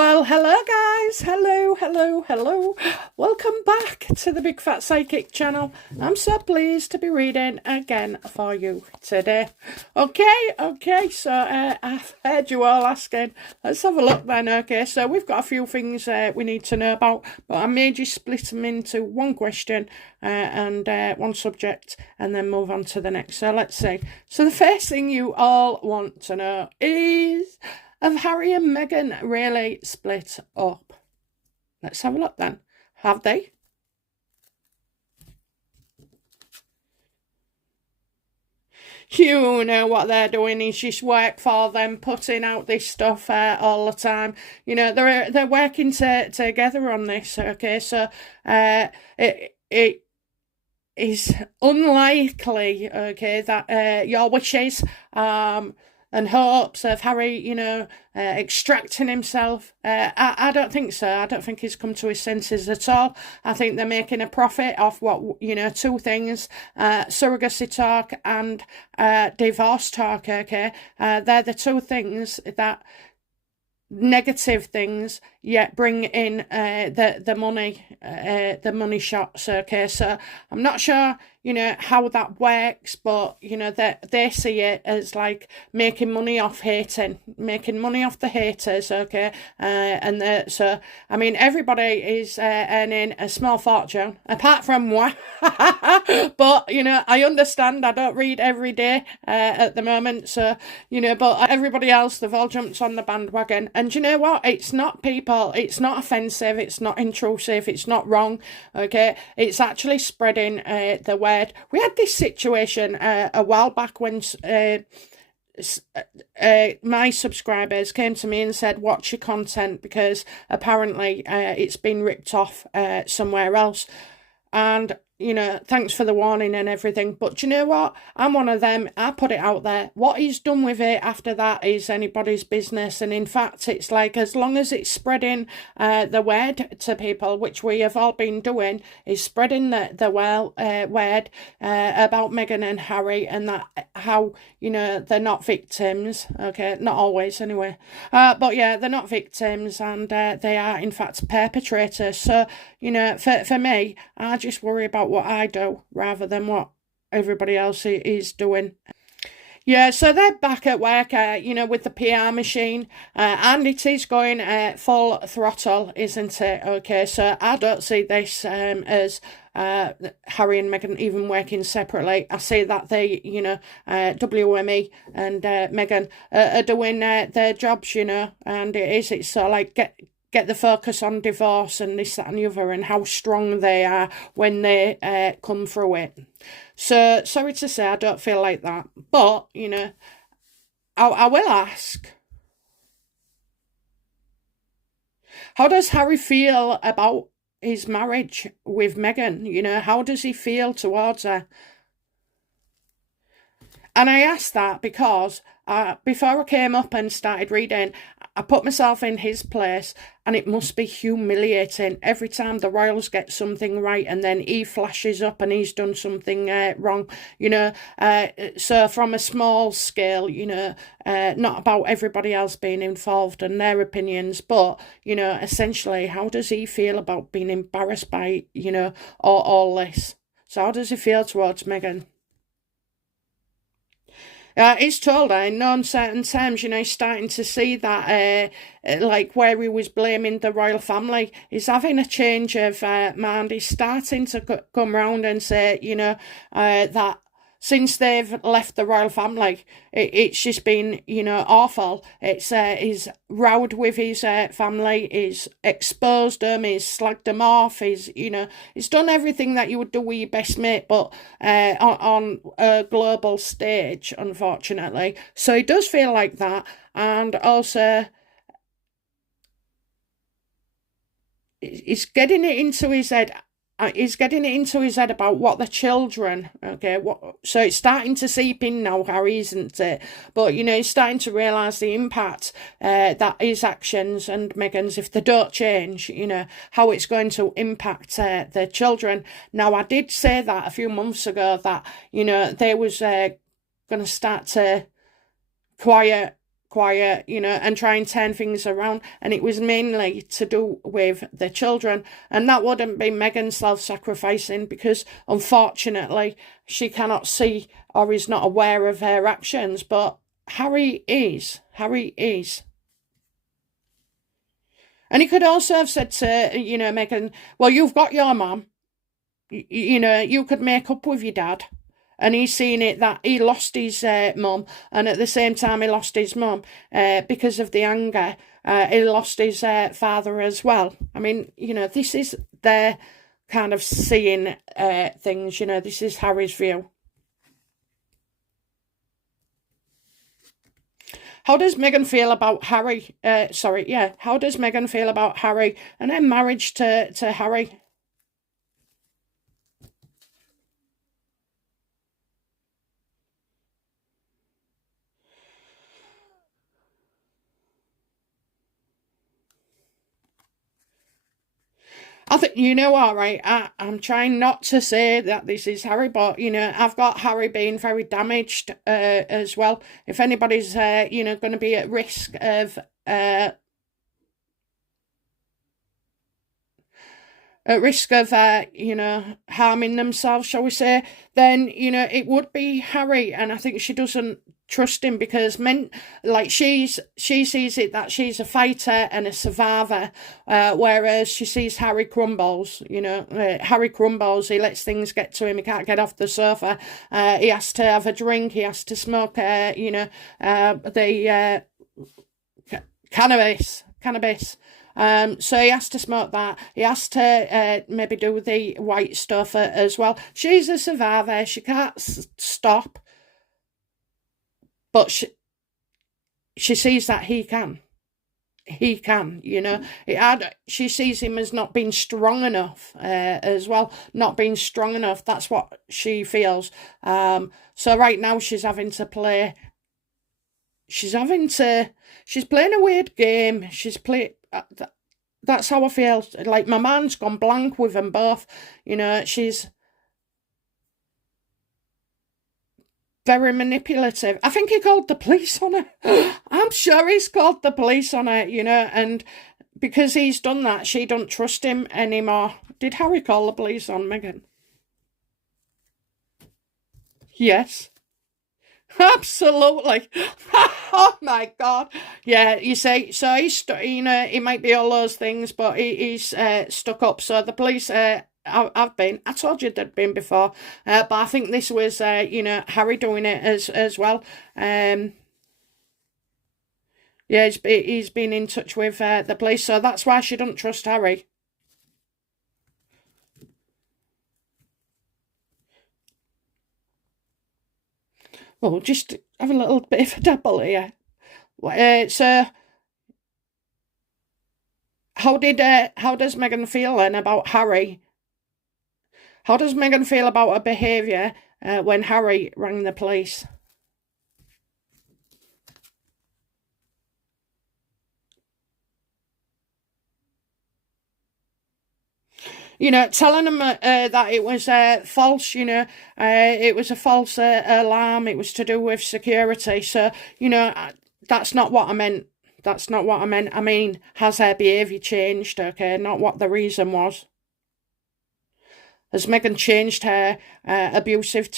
Well, hello guys, hello. Welcome back to the Big Fat Psychic channel. I'm so pleased to be reading again for you today. Okay, so I've heard you all asking. Let's have a look then, okay. So we've got a few things we need to know about, but I made you split them into one question and one subject and then move on to the next. So let's see. So the first thing you all want to know is, have Harry and Meghan really split up? Let's have a look then. Have they? You know what they're doing is just work for them, putting out this stuff all the time. You know, they're working together on this, okay? So it is unlikely, okay, that your wishes and hopes of Harry, extracting himself. I don't think so. I don't think he's come to his senses at all. I think they're making a profit off two things, surrogacy talk and divorce talk, okay? They're the two things that negative things yet bring in the money shots, okay? So I'm not sure how that works, but they see it as like making money off the haters, okay? So I mean, everybody is earning a small fortune apart from moi. But I understand. I don't read every day at the moment, so but everybody else, they've all jumped on the bandwagon. And you know what? It's not people. It's not offensive. It's not intrusive. It's not wrong. Okay, it's actually spreading the word. We had this situation a while back when my subscribers came to me and said, watch your content, because apparently it's been ripped off somewhere else. And thanks for the warning and everything. But you know what? I'm one of them. I put it out there. What he's done with it after that is anybody's business. And in fact, it's like, as long as it's spreading the word to people, which we have all been doing, is spreading the word about Meghan and Harry, and that how, they're not victims. Okay, not always anyway. But yeah, they're not victims, and they are in fact perpetrators. So, for me, I just worry about what I do rather than what everybody else is doing. Yeah, so they're back at work, with the PR machine, and it is going full throttle, isn't it? Okay, so I don't see this as Harry and Meghan even working separately. I see that they, WME and Meghan are doing their jobs, and it's sort of like get the focus on divorce and this, that and the other, and how strong they are when they come through it. So, sorry to say, I don't feel like that. But, I will ask, how does Harry feel about his marriage with Meghan? How does he feel towards her? And I asked that because before I came up and started reading, I put myself in his place, and it must be humiliating every time the royals get something right and then he flashes up and he's done something wrong, so from a small scale, not about everybody else being involved and their opinions, but, essentially, how does he feel about being embarrassed by, all this? So how does he feel towards Meghan? He's told her in no uncertain terms, he's starting to see that, like where he was blaming the royal family, he's having a change of mind. He's starting to come round and say, that since they've left the royal family, it's just been, awful. It's he's rowed with his family, he's exposed them, he's slagged them off, he's done everything that you would do with your best mate, but on a global stage, unfortunately. So he does feel like that, and also he's getting it into his head. He's getting it into his head about what the children, okay, so it's starting to seep in now, Harry, isn't it? But, he's starting to realise the impact that his actions and Meghan's, if they don't change, how it's going to impact the children. Now, I did say that a few months ago, that, they was going to start to quiet quiet, and try and turn things around. And it was mainly to do with the children. And that wouldn't be Meghan self-sacrificing, because unfortunately she cannot see or is not aware of her actions. But Harry is. Harry is. And he could also have said to, Meghan, well, you've got your mum. You could make up with your dad. And he's seen it that he lost his mum, and at the same time he lost his mum because of the anger. He lost his father as well. I mean, this is their kind of seeing things. This is Harry's view. How does Meghan feel about Harry? How does Meghan feel about Harry and her marriage to Harry? I think, all right, I'm trying not to say that this is Harry, but, I've got Harry being very damaged as well. If anybody's, going to be at risk of harming themselves, shall we say, then, it would be Harry. And I think she doesn't trust him, because she sees it that she's a fighter and a survivor, whereas she sees Harry crumbles. Harry crumbles. He lets things get to him. He can't get off the sofa. He has to have a drink. He has to smoke the cannabis. So he has to smoke that. He has to maybe do the white stuff as well. She's a survivor. She can't stop. But she sees that he can. He can, She sees him as not being strong enough as well. Not being strong enough. That's what she feels. So right now she's having to play. She's playing a weird game. That's how I feel. Like, my mind's gone blank with them both. She's very manipulative. I think he called the police on her. I'm sure he's called the police on her, and because he's done that, she don't trust him anymore. Did Harry call the police on Meghan? Yes. Absolutely. Oh my God. Yeah, you say, so he's, he might be all those things, but he's stuck up. So the police I've been. I told you there'd been before, but I think this was, Harry doing it as well. Yeah, he's been in touch with the police, so that's why she doesn't trust Harry. Well, just have a little bit of a dabble here. So, how does Meghan feel then about Harry? How does Meghan feel about her behaviour when Harry rang the police? Telling them that it was false, it was a false alarm, it was to do with security. So, that's not what I meant. That's not what I meant. I mean, has her behaviour changed, okay? Not what the reason was. Has Meghan changed her abusive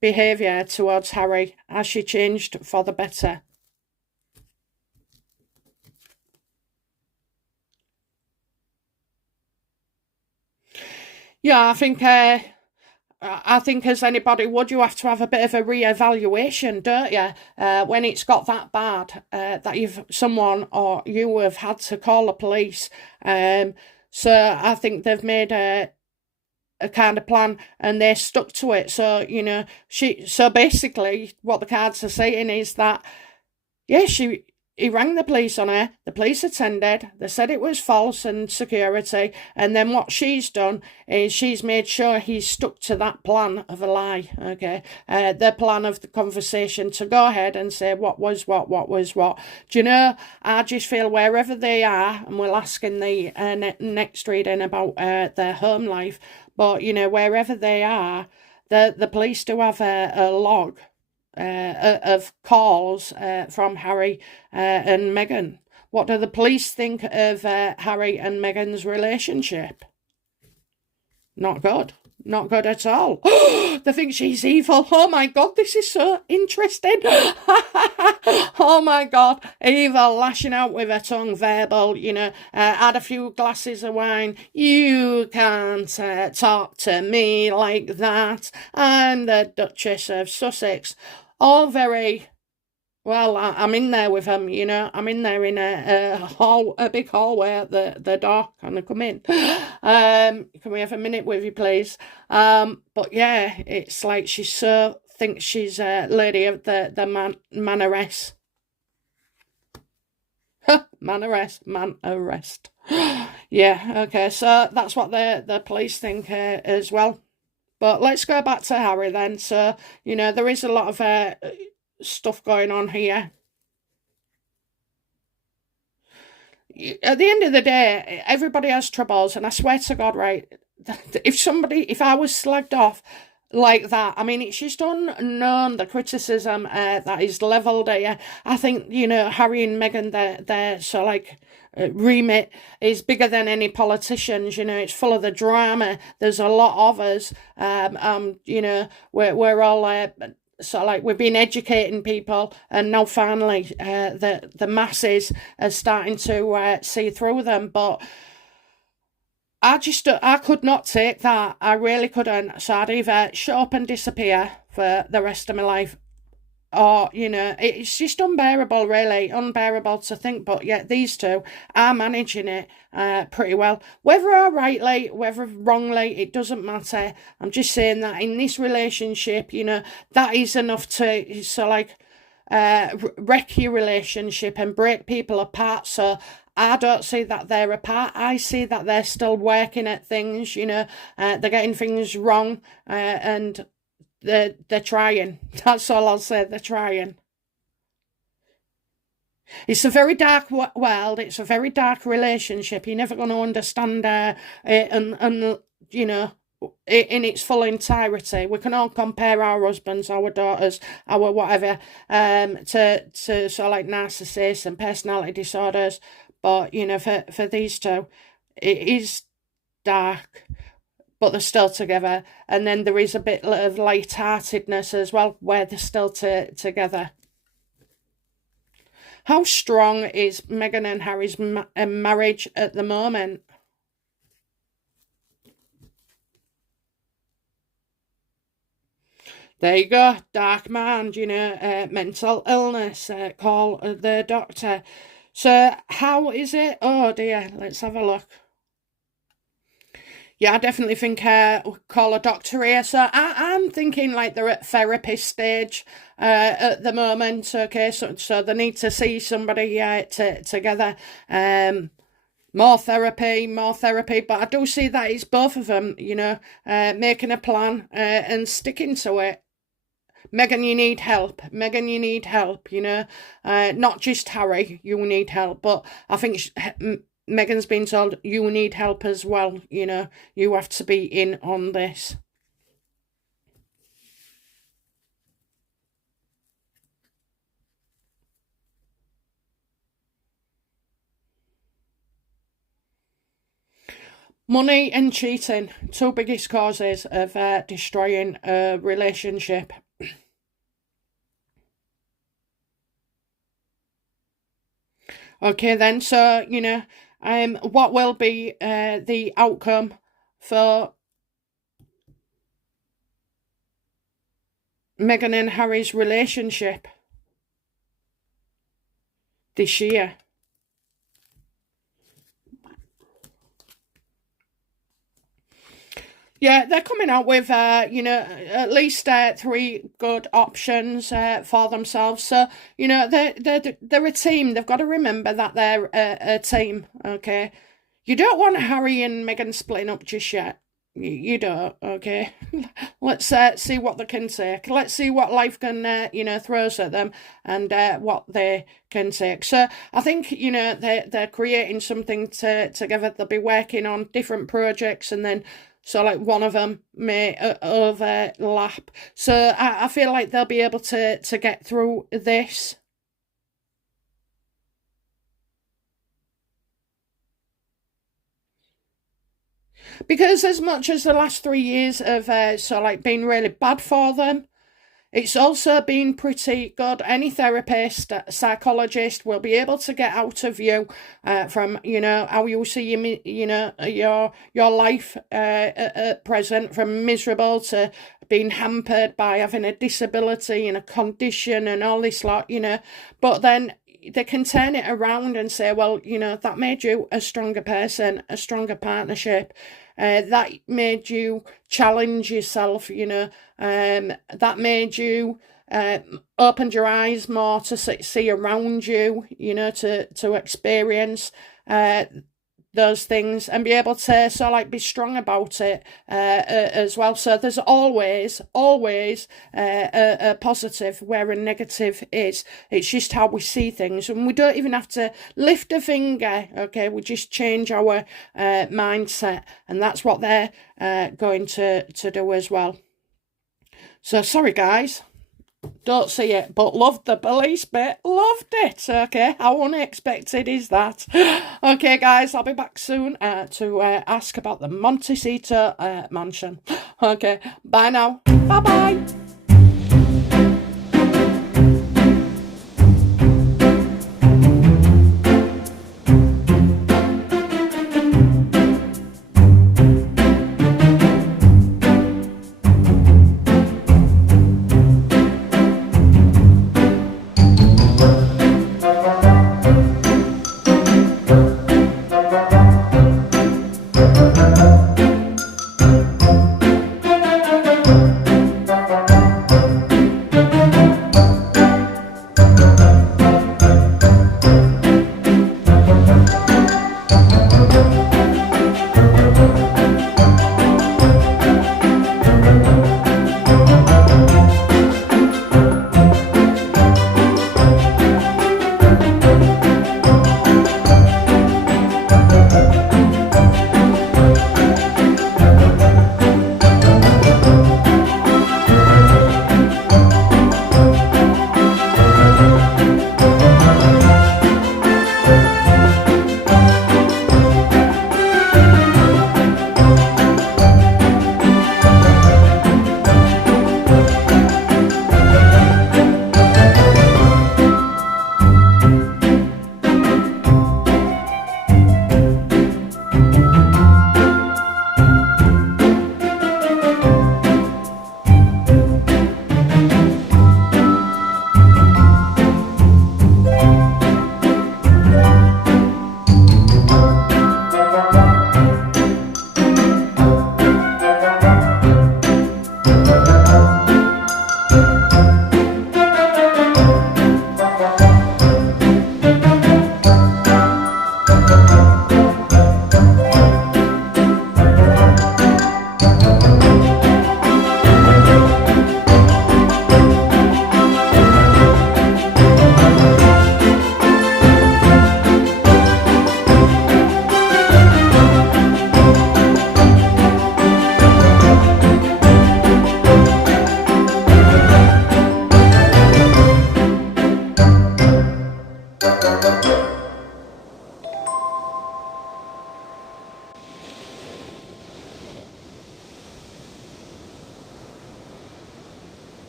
behaviour towards Harry? Has she changed for the better? Yeah, I think as anybody would, you have to have a bit of a re-evaluation, don't you? When it's got that bad, that someone or you have had to call the police. So I think they've made a kind of plan and they're stuck to it. So, so basically what the cards are saying is that, yeah, he rang the police on her, the police attended, they said it was false and security, and then what she's done is she's made sure he's stuck to that plan of a lie, okay? The plan of the conversation to go ahead and say what was what was what. Do you know, I just feel wherever they are, and we'll ask in the next reading about their home life, but, wherever they are, the police do have a log of calls from Harry and Meghan. What do the police think of Harry and Meghan's relationship? Not good. Not good at all. They think she's evil. Oh my God, this is so interesting. Oh my God, evil, lashing out with her tongue, verbal, had a few glasses of wine. You can't talk to me like that. I'm the Duchess of Sussex. All very... Well, I'm in there with them, I'm in there in a big hallway at the door. Can I come in? Can we have a minute with you, please? But yeah, it's like she so thinks she's lady of the manoress. Manoress. Yeah, okay, so that's what the police think as well. But let's go back to Harry then. So, there is a lot of stuff going on here. At the end of the day, everybody has troubles, and I swear to God, right, if I was slagged off like that, I mean, it's just unknown, the criticism that is levelled at you. I think, Harry and Meghan, they're so like, remit is bigger than any politicians, it's full of the drama. There's a lot of us, we're all... So like we've been educating people, and now finally the masses are starting to see through them. But I could not take that. I really couldn't. So I'd either shut up and disappear for the rest of my life, or it's just unbearable, really unbearable to think. But yet these two are managing it pretty well, whether rightly, whether wrongly, it doesn't matter. I'm just saying that in this relationship, that is enough to wreck your relationship and break people apart. So I don't see that they're apart. I see that they're still working at things. They're getting things wrong, and they're trying. That's all I'll say. They're trying. It's a very dark world. It's a very dark relationship. You're never going to understand it, and in its full entirety. We can all compare our husbands, our daughters, our whatever, to sort of like narcissists and personality disorders. But for these two, it is dark, but they're still together. And then there is a bit of light-heartedness as well, where they're still together. How strong is Meghan and Harry's marriage at the moment? There you go, dark mind, mental illness, call the doctor. So how is it? Oh dear, let's have a look. Yeah, I definitely think call a doctor here. So I'm thinking like they're at therapy stage at the moment. Okay, so they need to see somebody together. More therapy. But I do see that it's both of them, making a plan and sticking to it. Meghan, you need help. Not just Harry, you need help. But I think Meghan's been told, you need help as well, you have to be in on this. Money and cheating, two biggest causes of destroying a relationship. Okay then, so, what will be the outcome for Meghan and Harry's relationship this year? Yeah, they're coming out with, at least 3 good options for themselves. So, they're a team. They've got to remember that they're a team, okay? You don't want Harry and Meghan splitting up just yet. You don't, okay? Let's see what they can take. Let's see what life can, throws at them, and what they can take. So I think, they're creating something together. They'll be working on different projects, and then So like one of them may overlap. So I feel like they'll be able to get through this. Because as much as the last 3 years have been really bad for them, it's also been pretty good. Any therapist, psychologist will be able to get out of you from, how you see your life at present, from miserable to being hampered by having a disability and a condition and all this lot, But then they can turn it around and say, well, that made you a stronger person, a stronger partnership. That made you challenge yourself, that made you opened your eyes more to see around you, to experience those things and be able to be strong about it as well. So there's always a positive where a negative is. It's just how we see things, and we don't even have to lift a finger. Okay, we just change our mindset, and that's what they're going to do as well. So sorry guys, don't see it, but loved the police bit. Loved it. Okay, how unexpected is that? Okay, guys, I'll be back soon to ask about the Montecito mansion. Okay, bye now. Bye-bye.